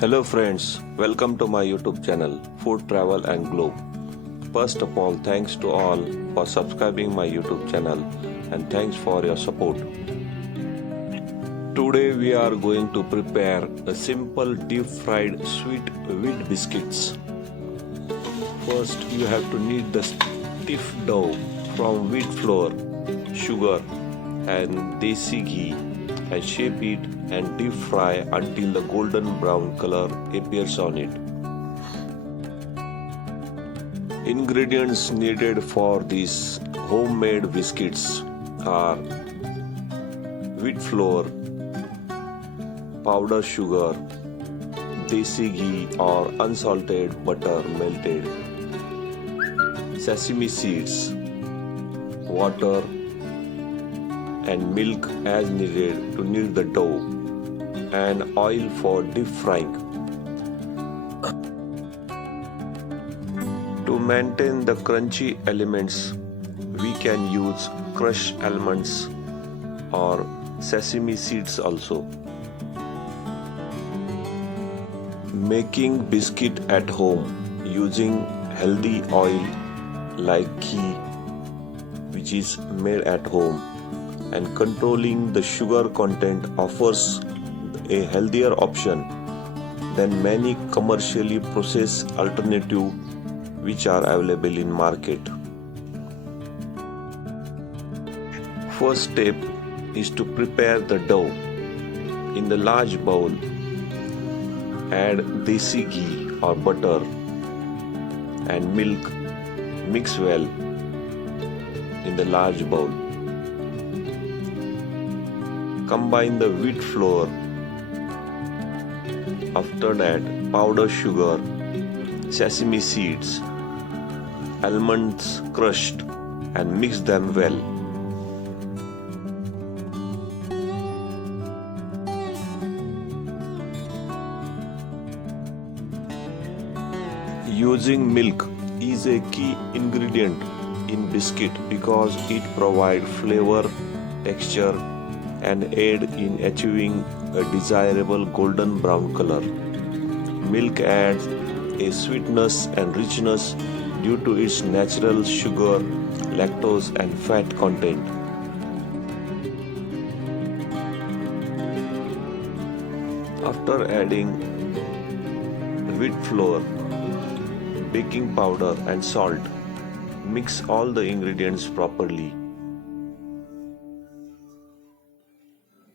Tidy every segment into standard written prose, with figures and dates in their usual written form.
Hello friends, welcome to my YouTube channel Food Travel and Globe. First of all, thanks to all for subscribing my YouTube channel and thanks for your support. Today we are going to prepare a simple deep fried sweet wheat biscuits. First you have to knead the stiff dough from wheat flour, sugar and desi ghee and shape it and deep fry until the golden brown color appears on it. Ingredients needed for these homemade biscuits are wheat flour, powdered sugar, desi ghee or unsalted butter melted, sesame seeds, water and milk as needed to knead the dough, and oil for deep frying. To maintain the crunchy elements, we can use crushed almonds or sesame seeds also. Making biscuit at home using healthy oil like ghee, which is made at home, and controlling the sugar content offers a healthier option than many commercially processed alternatives which are available in market. First step is to prepare the dough. In the large bowl, add desi ghee or butter and milk. Mix well in the large bowl. Combine the wheat flour. After that, powdered sugar, sesame seeds, almonds crushed and mix them well. Using milk is a key ingredient in biscuit because it provides flavor, texture and aid in achieving a desirable golden brown color. Milk adds a sweetness and richness due to its natural sugar, lactose and fat content. After adding wheat flour, baking powder and salt, mix all the ingredients properly.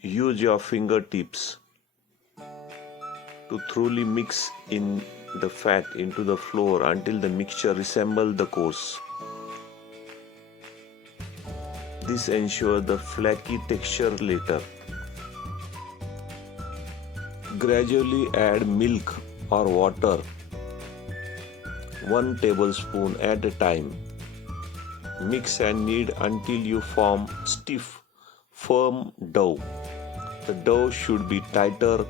Use your fingertips to thoroughly mix in the fat into the flour until the mixture resembles the course. This ensures the flaky texture later. Gradually add milk or water, 1 tablespoon at a time. Mix and knead until you form stiff, firm dough. The dough should be tighter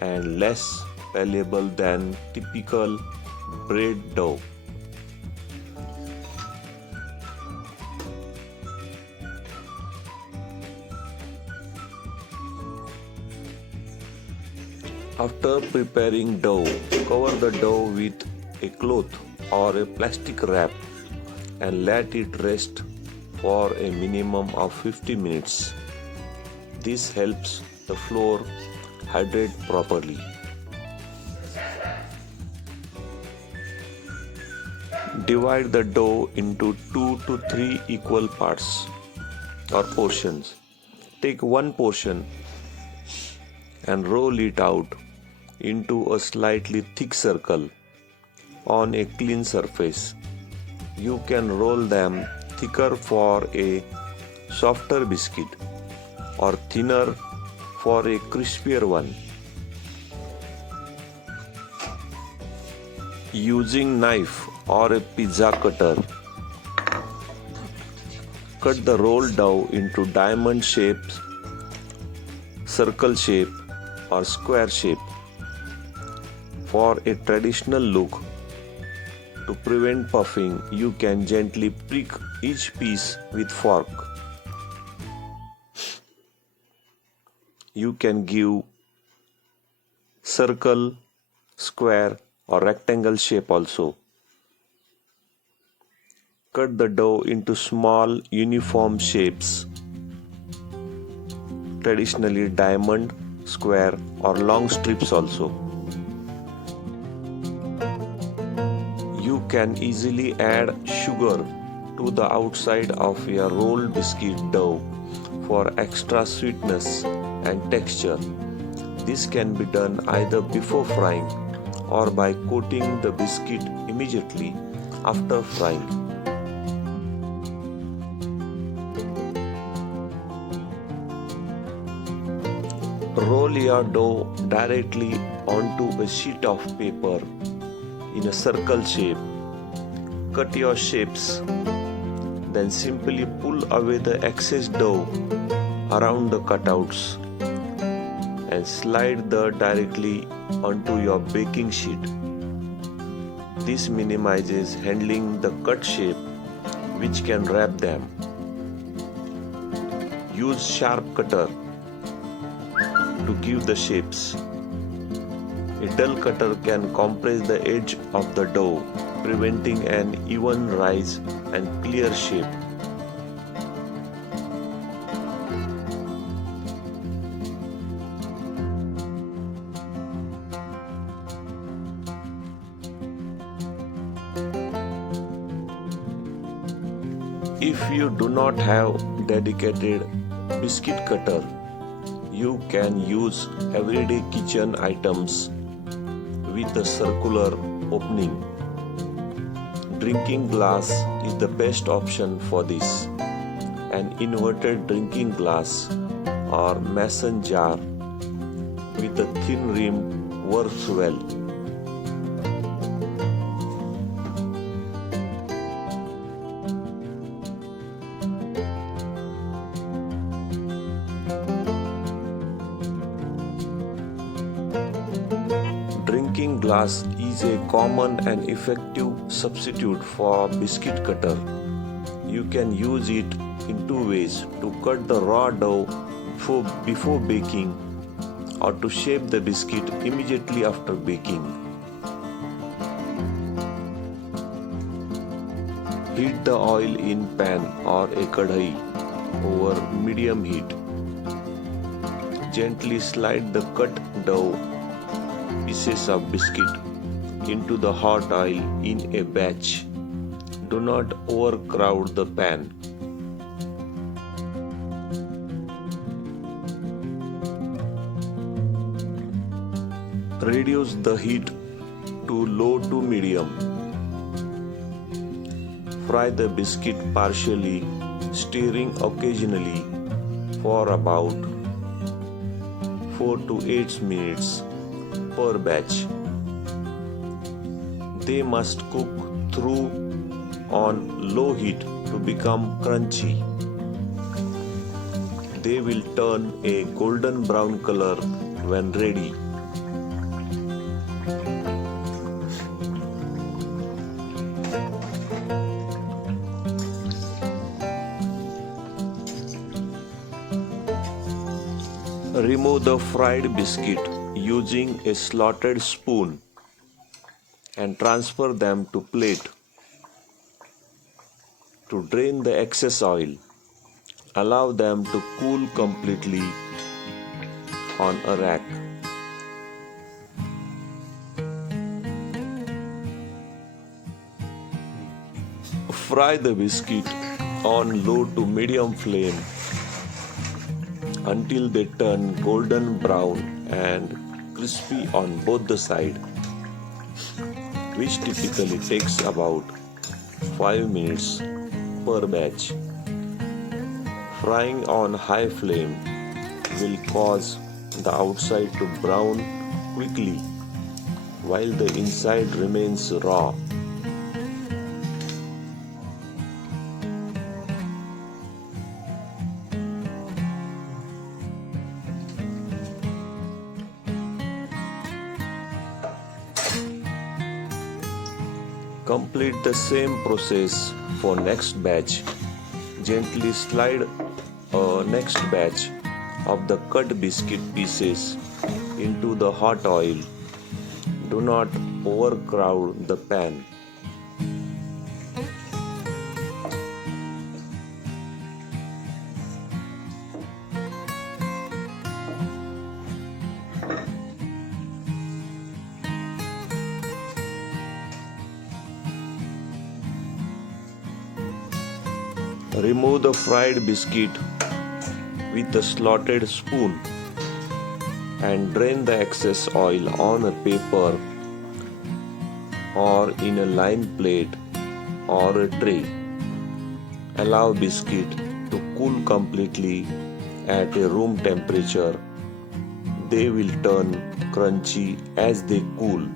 and less palatable than typical bread dough. After preparing dough, cover the dough with a cloth or a plastic wrap and let it rest for a minimum of 50 minutes. This helps the flour hydrate properly. Divide the dough into 2 to 3 equal parts or portions. Take one portion and roll it out into a slightly thick circle on a clean surface. You can roll them thicker for a softer biscuit or thinner for a crispier one. Using knife or a pizza cutter, cut the rolled dough into diamond shapes, circle shape or square shape. For a traditional look, to prevent puffing, you can gently prick each piece with fork. You can give circle square or rectangle shape also. Cut the dough into small uniform shapes, traditionally diamond, square or long strips also. You can easily add sugar to the outside of your rolled biscuit dough for extra sweetness and texture. This can be done either before frying or by coating the biscuit immediately after frying. Roll your dough directly onto a sheet of paper in a circle shape. Cut your shapes, then simply pull away the excess dough around the cutouts and slide them directly onto your baking sheet. This minimizes handling the cut shape which can wrap them. Use sharp cutter to give the shapes. A dull cutter can compress the edge of the dough, preventing an even rise and clear shape. If you do not have dedicated biscuit cutter, you can use everyday kitchen items with a circular opening. Drinking glass is the best option for this. An inverted drinking glass or mason jar with a thin rim works well. Drinking glass is a common and effective substitute for biscuit cutter. You can use it in two ways: to cut the raw dough before baking or to shape the biscuit immediately after baking. Heat the oil in pan or a kadhai over medium heat. Gently slide the cut dough pieces of biscuit into the hot oil in a batch. Do not overcrowd the pan. Reduce the heat to low to medium. Fry the biscuit partially, stirring occasionally for about 4 to 8 minutes per batch. They must cook through on low heat to become crunchy. They will turn a golden brown color when ready. Remove the fried biscuit using a slotted spoon and transfer them to plate. To drain the excess oil, allow them to cool completely on a rack. Fry the biscuit on low to medium flame until they turn golden brown and crispy on both the sides, which typically takes about 5 minutes per batch. Frying on high flame will cause the outside to brown quickly while the inside remains raw. Complete the same process for next batch. Gently slide next batch of the cut biscuit pieces into the hot oil. Do not overcrowd the pan. Remove the fried biscuit with a slotted spoon and drain the excess oil on a paper or in a lined plate or a tray. Allow biscuit to cool completely at a room temperature. They will turn crunchy as they cool.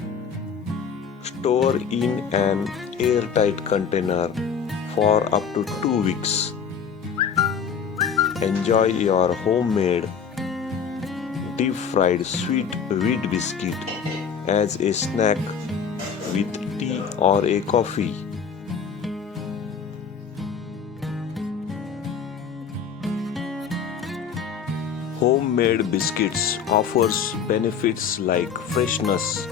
Store in an airtight container for up to 2 weeks. Enjoy your homemade deep fried sweet wheat biscuit as a snack with tea or a coffee. Homemade biscuits offers benefits like freshness,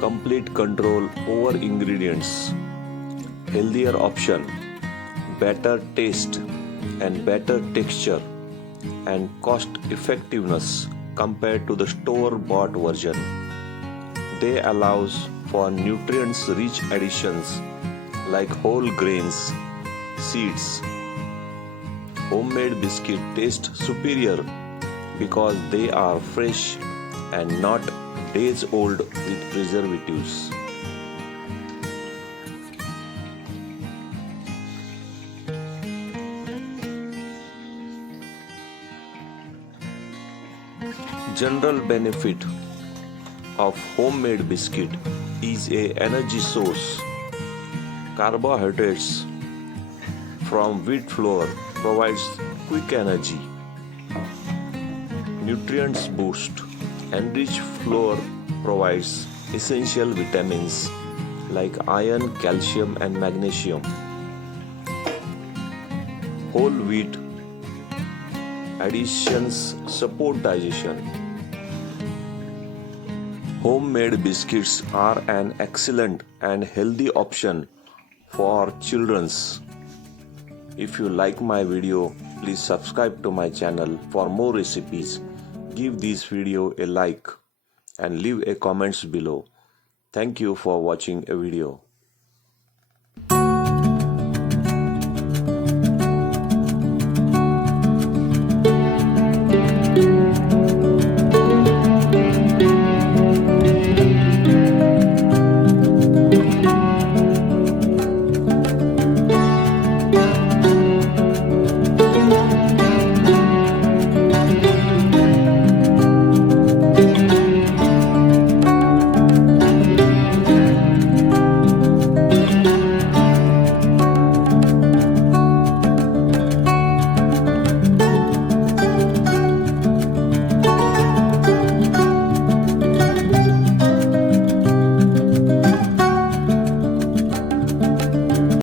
complete control over ingredients, healthier option, better taste and better texture, and cost effectiveness compared to the store-bought version. They allows for nutrients-rich additions like whole grains, seeds. Homemade biscuit taste superior because they are fresh and not days old with preservatives. General benefit of homemade biscuit is a energy source. Carbohydrates from wheat flour provides quick energy. Nutrients boost. Enriched flour provides essential vitamins like iron, calcium and magnesium. Whole wheat additions support digestion. Homemade biscuits are an excellent and healthy option for children's. If you like my video, please subscribe to my channel for more recipes. Give this video a like and leave a comments below. Thank you for watching a video.